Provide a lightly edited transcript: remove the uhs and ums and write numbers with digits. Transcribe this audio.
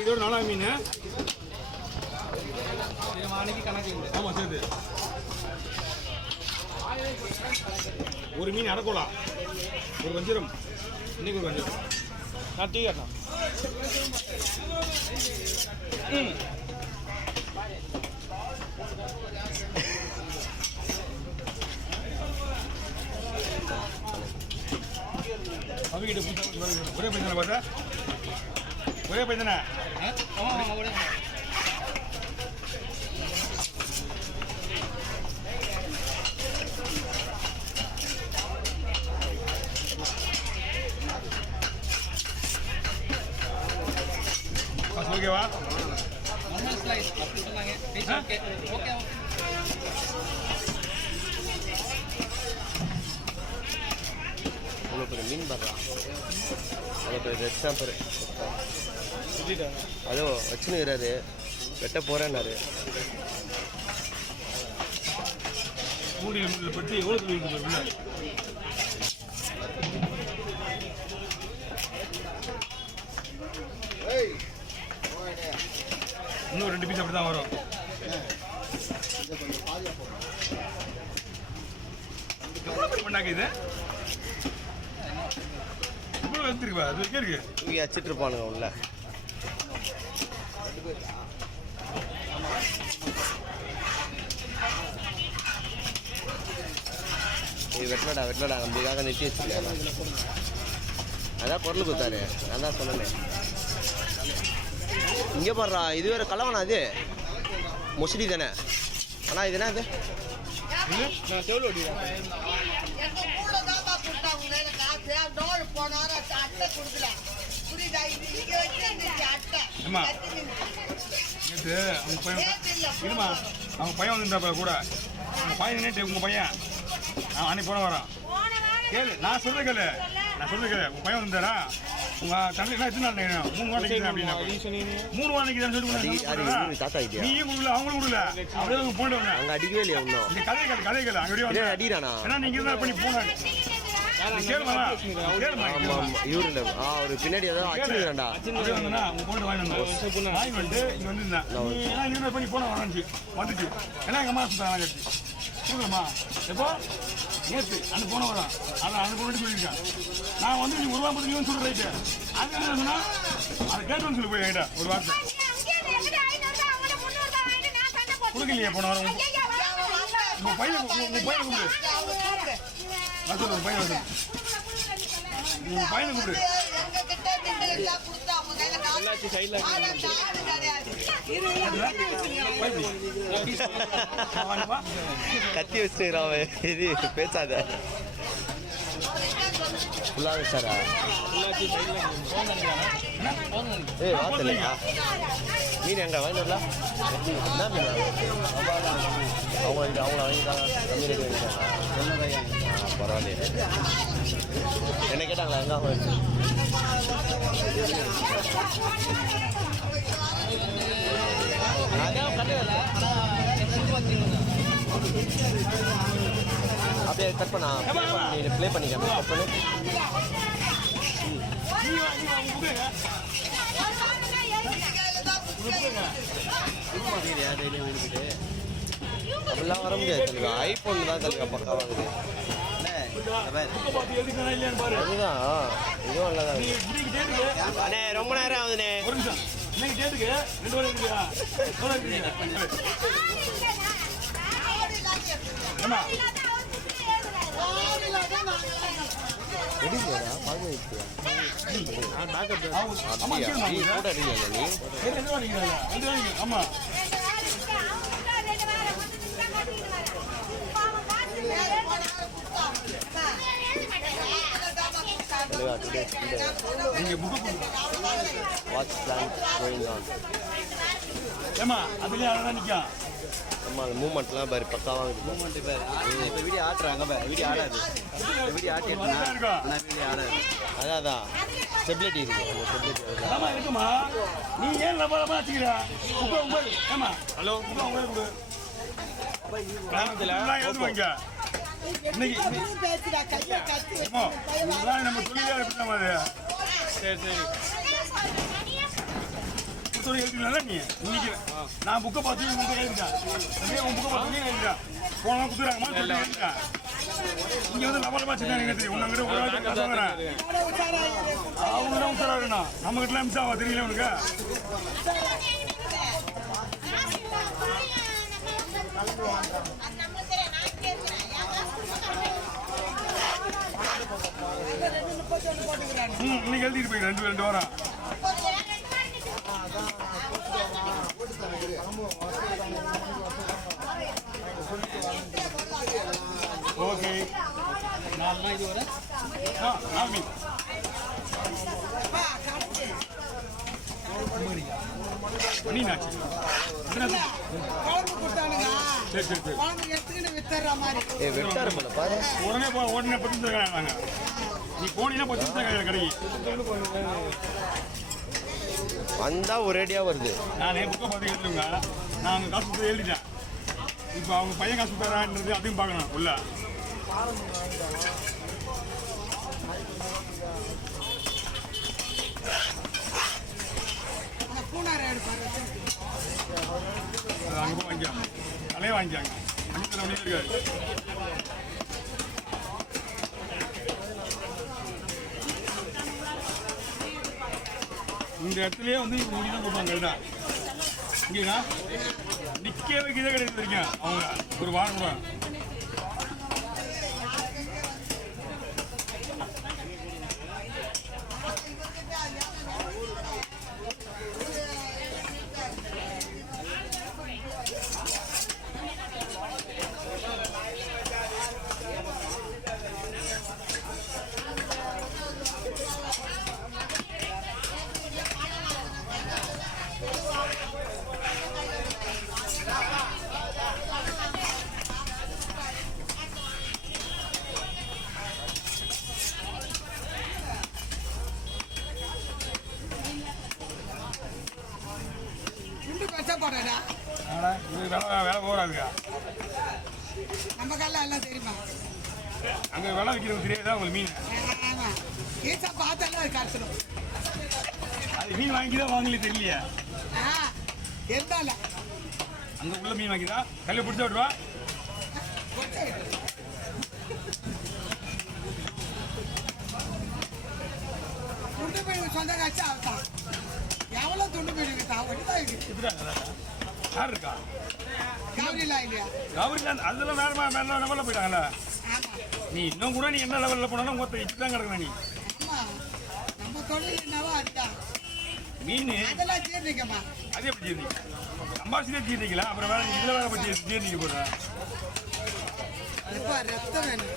இதோட 4 மீன் அன்னைக்கு கணக்கு. ஆமாம் சேர்த்து ஒரு மீன் அடக்கோலா, ஒரு வஞ்சிரம், இன்னைக்கு ஒரு வஞ்சிரம். நான் டீ கேட்டேன். அவங்ககிட்ட ஒரே பையன் பார்த்தா ஒரே பையன் தானே. ஓகேவா? அவ்வளோ பெரிய மீன் பார்க்கலாம், அவ்வளோ பெரிய ரெட் ஸ்டாம்பர். அதோ வச்சுன்னு இருக்கிறாரு, வெட்ட போகிறேன்னாரு. மூடியில் பற்றி எவ்வளோ இன்னும் 2 பீஸ் அப்படி தான் வரும். பண்ணாக்க இது இவ்வளோ எடுத்துருக்குவா, அது இருக்கு தூக்கி வச்சுட்டு இருப்பானுங்க உள்ள. வெட்டலடா வெட்டலடா நம்பிக்காக நிறுத்தி வச்சுருக்காங்க. அதான் பொருள் கொடுத்தாரு, நான் தான் சொன்னேன். இங்கே பாடுறா, இது வேறு கலவனா, அது மொசடி தானே. ஆனால் இது என்ன இது? நான் செவ்வளோ ஓடிடுறேன். அவங்க பையன் வந்துருந்தா கூட, அவங்க பையன் நேற்று உங்கள் பையன் அன்னைக்கு போன வரோம். கேளு, நான் சொல்கிறேன் கேளு, உங்கள் பையன் வந்துட்டாரா உங்கள் தந்தை என்ன எத்தனை நாள் 3 வாரம் அப்படின்னா 3 வாரம் சொல்லி நீயும் கொடுக்கல, அவங்களும் கொடுக்கல. அப்படியே போயிட்டு வாங்க. அங்கே அடிக்கவே இல்லையா இன்னும்? இந்த கதை கேளு அங்கே அடிக்கிறானா? ஏன்னா நீங்கள் இருந்தால் பண்ணி போனாங்க. ஒரு பின்னாடி ஏதோ அடிச்சுக்கிறான்டா. அவங்க போட்டு வாங்கி வந்துட்டு இங்கே வந்துருந்தேன் பண்ணி போன வந்துச்சு ஏன்னா எங்கள் அம்மா சுத்தாங்க கொடுக்கலாமா எப்போ நேற்று அந்த போன வரோம். அதை அந்த போட்டு சொல்லியிருக்கேன். நான் வந்து நீ 1 ரூபா 10 சொல்ல ரைட்டு. அது என்ன சொன்னா அதை கேட்டு சொல்லி போய் என்கிட்ட ஒரு வார்த்தை கொடுக்கலையே போன வரோம். உங்கள் பையன் கூப்பிடு, நான் சொல்லுவேன் உங்கள் பையன் உங்கள் பையனை கூப்பிடு. கத்தி வச்சுக்கிறான் இது பேசாத. ஃபுல்லாக சாரா வாத்தலையா மீன் எங்க வாங்கிடலாம்? என்ன மீன் அவங்கள வாங்கிட்டாங்க, கம்மி ரேட்டு வாங்கிட்டாங்க. பரவாயில்லையே. என்ன கேட்டாங்களா எங்க அப்படியே கட் பண்ணா ப்ளே பண்ணிக்க. கட் பண்ணு. அப்படிலாம் வர முடியாது தலைவா. ஐஃபோன் தான் தலைவா பக்கா வாங்குது. அதுதான் இதுவும் நல்லாதான். அண்ணே ரொம்ப நேரம் ஆகுதுண்ணே. மூமெண்ட்லாம் பாரு பக்காவாக இருக்குது. மூமெண்ட் பாரு. இப்போ வீடியோ ஆட்டுறாங்க பாரு. வீடியோ ஆடாது. வீடியோ ஆட்டி வீடியோ ஆடாது. அதான் ஸ்டெபிலிட்டி இருக்கு. அந்த ஸ்டெபிலிட்டி இருக்குமா? நீ ஏன் லபலமா வச்சுக்கிறா? ஹலோ கிராமத்தில் இன்னைக்கு நம்ம தொழிலாக இருக்கணும். அது சரி சரி புத்தகம் எழுதினால நீ இன்னைக்கு நான் புக்கை பார்த்து உங்கள்கிட்ட எழுதிட்டேன் உன் புக்கை பார்த்து எழுதிட்டேன் போன கொடுத்துறாங்கம்மா சொல்லிட்டு எழுதிட்டேன் இங்கே வந்து லெவலமாக வச்சுருந்தாங்க எனக்கு தெரியும் உன்னங்கிட்ட ஒரு ஆள் கஷ்டம் அவங்க தான் உத்தரவாருண்ணா நம்மகிட்டலாம் மிஸ் ஆவா தெரியல உனக்கு இன்னைக்கு எழுதிட்டு போய் ரெண்டு வாரம் ஓகே இது வர நாமி பண்ணினாச்சு சரி சரி சரி வெட்டாரு போல பாரு உடனே பத்து நாங்கள் நீ போனீங்கன்னா 10 நிமிஷம் கடைக்கு வந்தா ஒரேடியாக வருது நானே புக்கை பார்த்து எழுதுங்க நான் அங்கே காசு கொடுத்து எழுதிட்டேன் இப்போ அவங்க பையன் காசு கொடுத்தாரான்றது அதையும் பார்க்கணும் உள்ள அங்கே போய் வாங்கிக்காங்க தலையே வாங்கிக்காங்க அங்கே இருக்காது இந்த இடத்துலயே வந்து இப்போ முடி தான் கொடுப்பாங்க கரெக்டா இங்கேங்க நிற்க வைக்கதே கிடையாது இருக்கேன் அவங்க ஒரு வாரம் கூட வேலை போகாதுக்கா நம்ம காலில் எல்லாம் தெரியுமா அங்கே விலை வைக்கிறது தெரியாதா உங்களுக்கு மீன் ஆமாம் ஈசா பார்த்தாலும் அது கரைச்சிடும் அது மீன் வாங்கி தான் வாங்கல தெரியலையா இருந்தால அங்கே உள்ள மீன் வாங்கிதா கல்லை பிடிச்ச விடுவா துண்டு மீனுக்கு சொந்த காட்சி அவதான் எவ்வளோ துண்டு மீனுக்கு தான் ஒன்றுதான் இருக்கு யார் இருக்கா கவுரிலாம் இல்லையா கவுரிலாம் அதெல்லாம் நேரமா மேல லெவலில் போயிட்டாங்கல்ல ஆமாம் நீ இன்னும் கூட நீ என்ன லெவலில் போனாலும் மொத்தம் இப்படி தான் கிடக்குற நீ ஆமாம் நம்ம தொழில் என்னவோ அதுதான் மீன் அதெல்லாம் ஜீர்ணிக்கம்மா அதே எப்படி ஜீர்ணிக்க சம்பாதிச்சுதே ஜீர்ணிக்கலாம் அப்புறம் வேலை இதில் வேலை பற்றி ஜீர்ணிக்க போகிறேன் இப்போ ரத்தம் வேணும்